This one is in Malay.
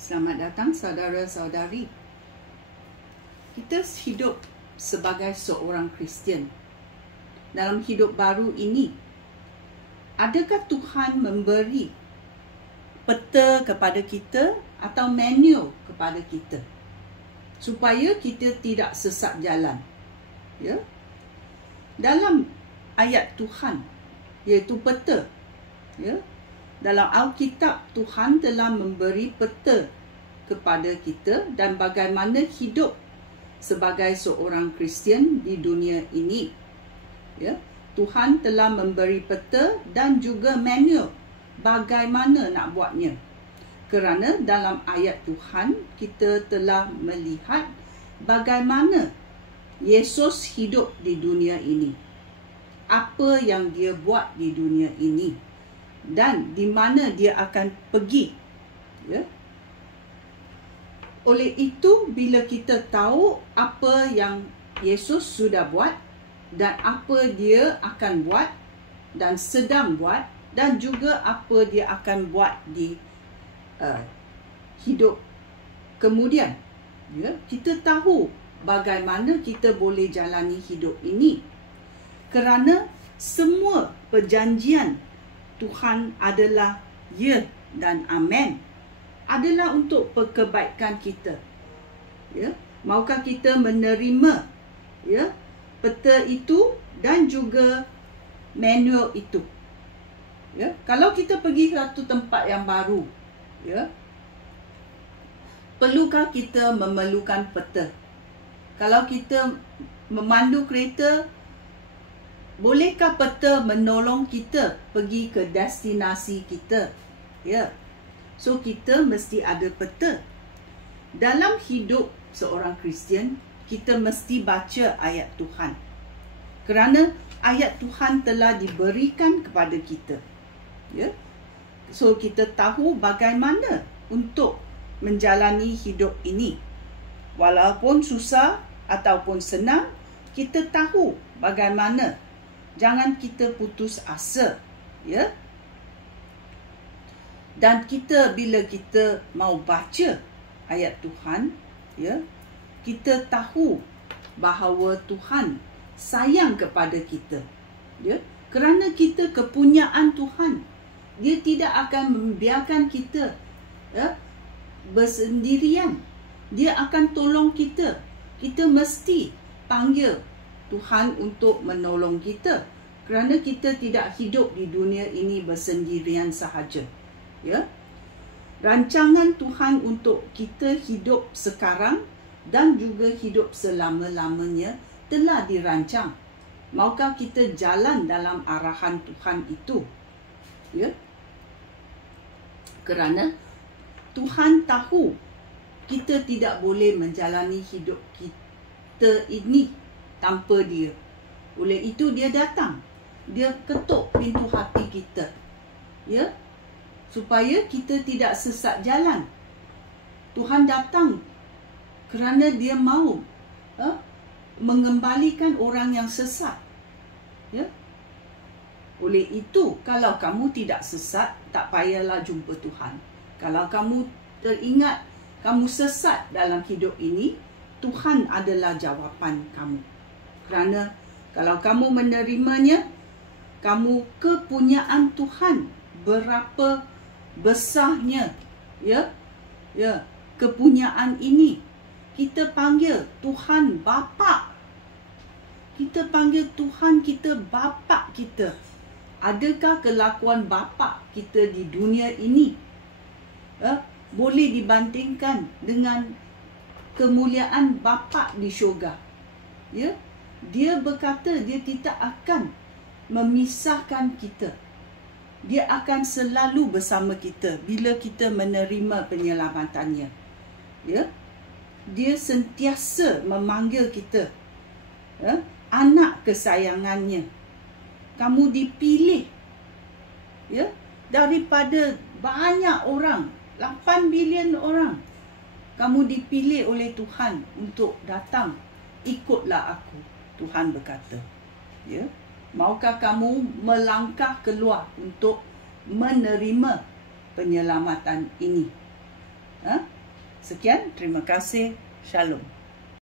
Selamat datang saudara-saudari. Kita hidup sebagai seorang Kristian. Dalam hidup baru ini, adakah Tuhan memberi peta kepada kita atau manual kepada kita supaya kita tidak sesat jalan? Ya. Dalam ayat Tuhan, iaitu peta, ya, dalam Alkitab, Tuhan telah memberi peta kepada kita dan bagaimana hidup sebagai seorang Kristian di dunia ini. Ya, Tuhan telah memberi peta dan juga manual bagaimana nak buatnya. Kerana dalam ayat Tuhan kita telah melihat bagaimana Yesus hidup di dunia ini. Apa yang dia buat di dunia ini dan di mana dia akan pergi, ya. Oleh itu, bila kita tahu apa yang Yesus sudah buat dan apa dia akan buat dan sedang buat dan juga apa dia akan buat di hidup kemudian, ya, kita tahu bagaimana kita boleh jalani hidup ini. Kerana semua perjanjian Tuhan adalah ya dan amen, adalah untuk kebaikan kita. Ya, maukah kita menerima, ya, peta itu dan juga manual itu? Ya, kalau kita pergi ke satu tempat yang baru, ya, perlukah kita memerlukan peta? Kalau kita memandu kereta, bolehkah peta menolong kita pergi ke destinasi kita? Ya. So kita mesti ada peta. Dalam hidup seorang Kristian, kita mesti baca ayat Tuhan. Kerana ayat Tuhan telah diberikan kepada kita. Ya. So kita tahu bagaimana untuk menjalani hidup ini. Walaupun susah ataupun senang, kita tahu bagaimana. Jangan kita putus asa, ya. Dan kita, bila kita mau baca ayat Tuhan, ya, kita tahu bahawa Tuhan sayang kepada kita, ya. Kerana kita kepunyaan Tuhan. Dia tidak akan membiarkan kita, ya, bersendirian. Dia akan tolong kita. Kita mesti panggil Tuhan untuk menolong kita, kerana kita tidak hidup di dunia ini bersendirian sahaja. Ya, rancangan Tuhan untuk kita hidup sekarang dan juga hidup selama-lamanya telah dirancang. Maukah kita jalan dalam arahan Tuhan itu? Ya, kerana Tuhan tahu kita tidak boleh menjalani hidup kita ini tanpa dia. Oleh itu dia datang. Dia ketuk pintu hati kita, ya, supaya kita tidak sesat jalan. Tuhan datang kerana dia mahu mengembalikan orang yang sesat, ya. Oleh itu, kalau kamu tidak sesat, tak payahlah jumpa Tuhan. Kalau kamu teringat kamu sesat dalam hidup ini, Tuhan adalah jawapan kamu. Kerana kalau kamu menerimanya, kamu kepunyaan Tuhan. Berapa besarnya, ya, ya, kepunyaan ini. Kita panggil Tuhan Bapa. Kita panggil Tuhan kita Bapa kita. Adakah kelakuan Bapa kita di dunia ini boleh dibandingkan dengan kemuliaan Bapa di syurga? Ya, dia berkata dia tidak akan memisahkan kita. Dia akan selalu bersama kita bila kita menerima penyelamatannya. Ya, dia sentiasa memanggil kita, ya, anak kesayangannya. Kamu dipilih, ya, daripada banyak orang, 8 bilion orang. Kamu dipilih oleh Tuhan untuk datang, ikutlah aku, Tuhan berkata. Ya, maukah kamu melangkah keluar untuk menerima penyelamatan ini? Sekian, terima kasih. Shalom.